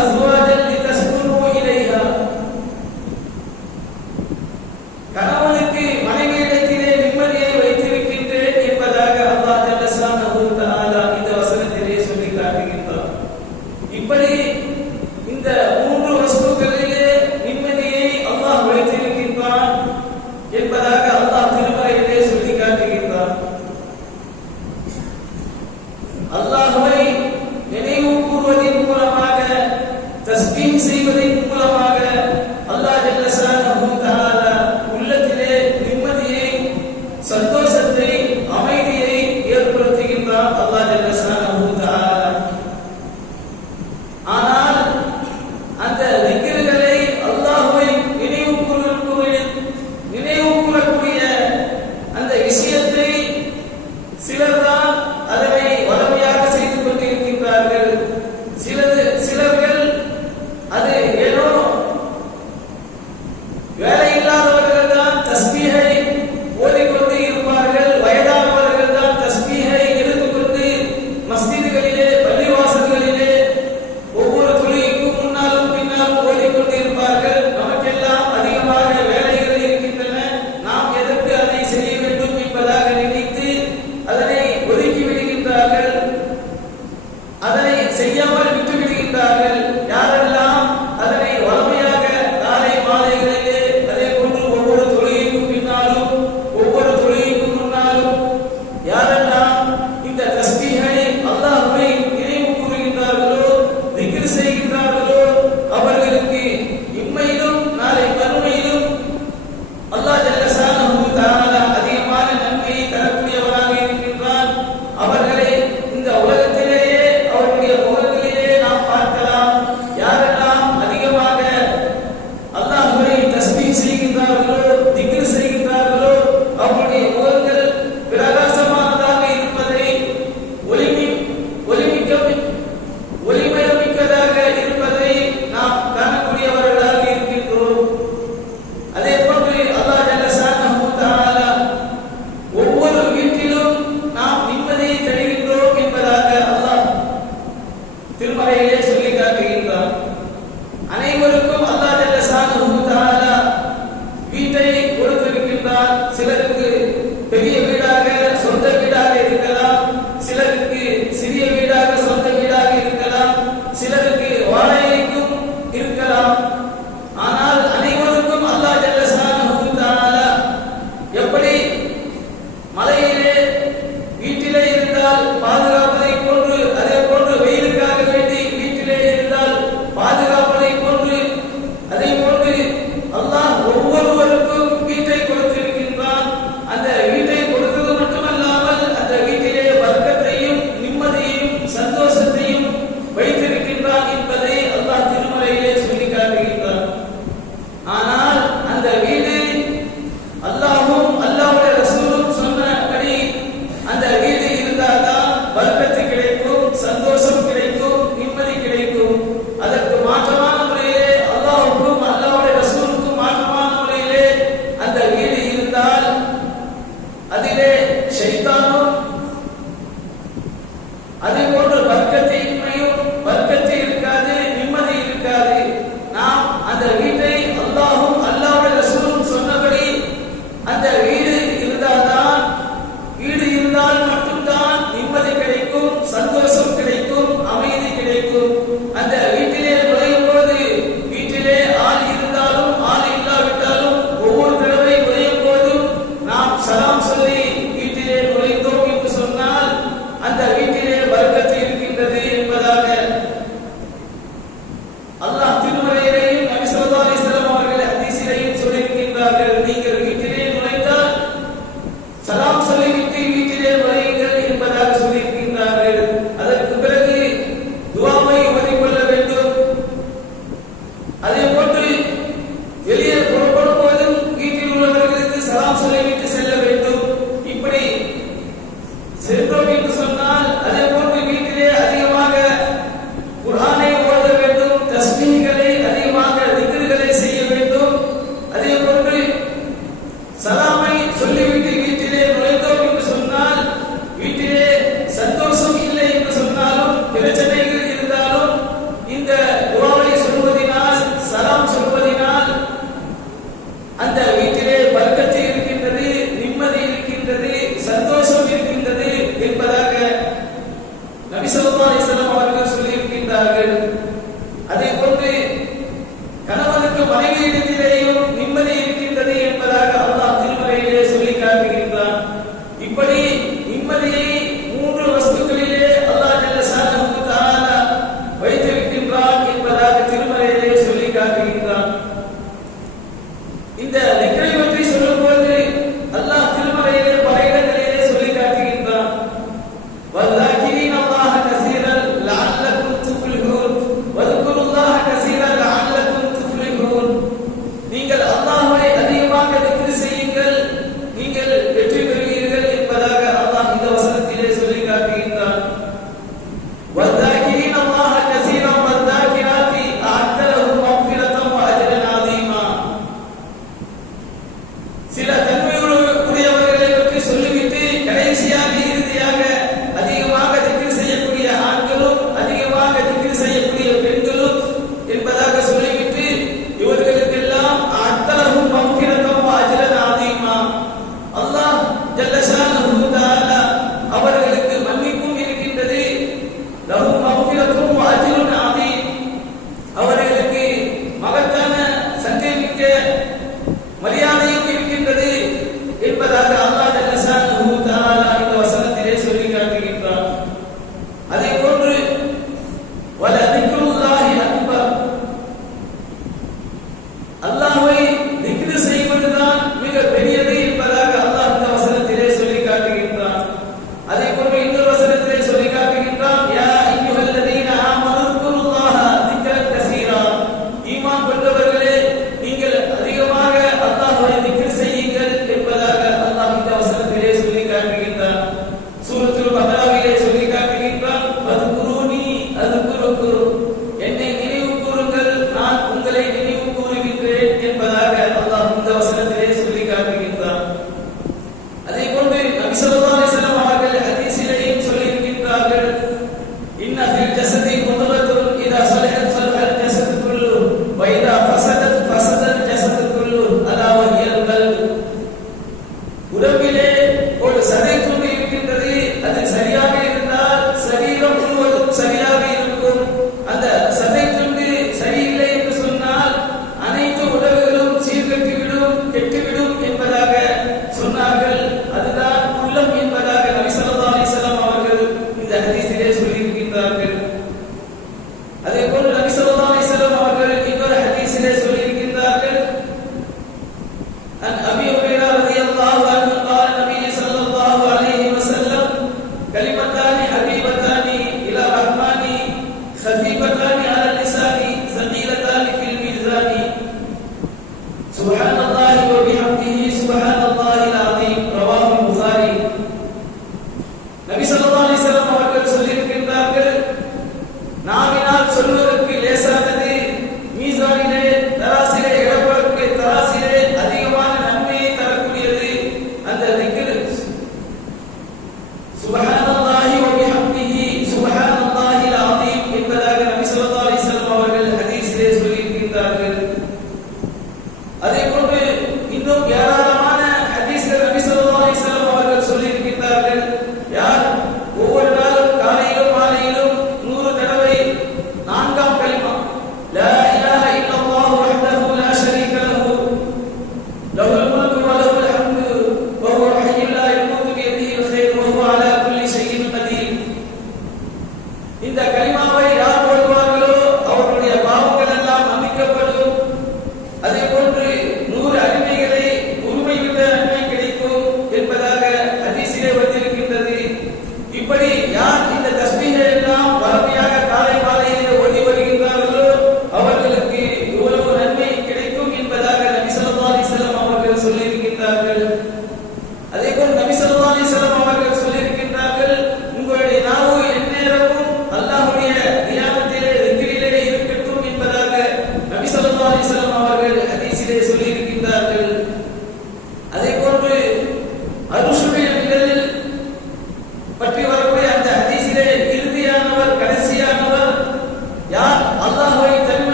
das duas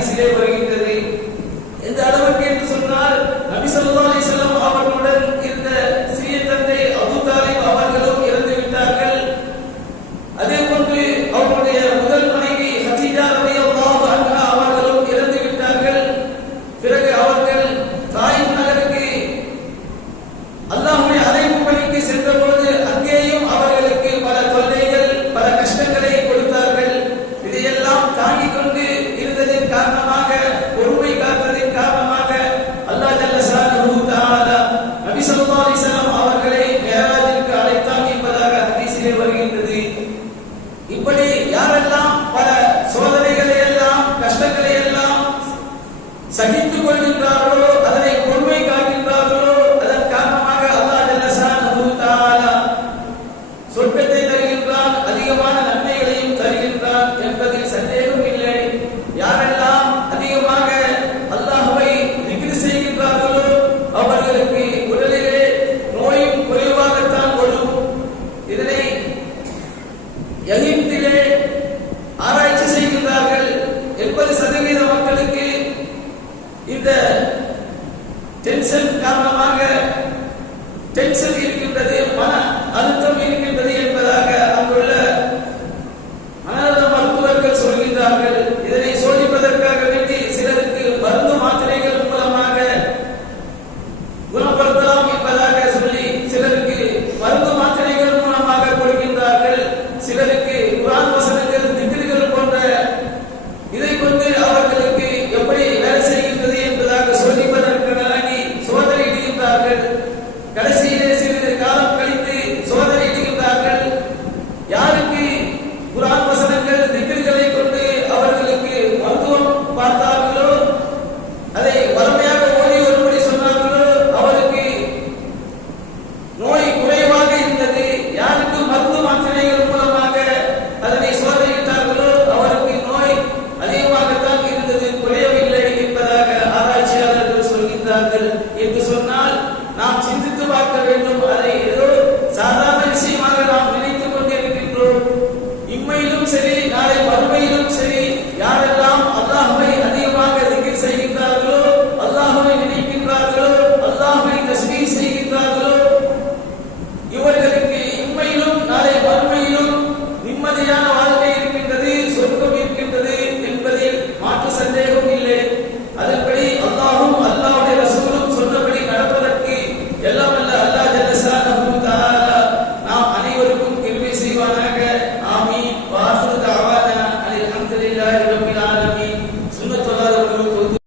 ஹதீஸிலே வருகின்றது. எந்த அளவுக்கு என்று சொன்னால் நபி சொல்லா அலிசல்லாம் அவர் சகித்துக் கொள்கின்றார்களோ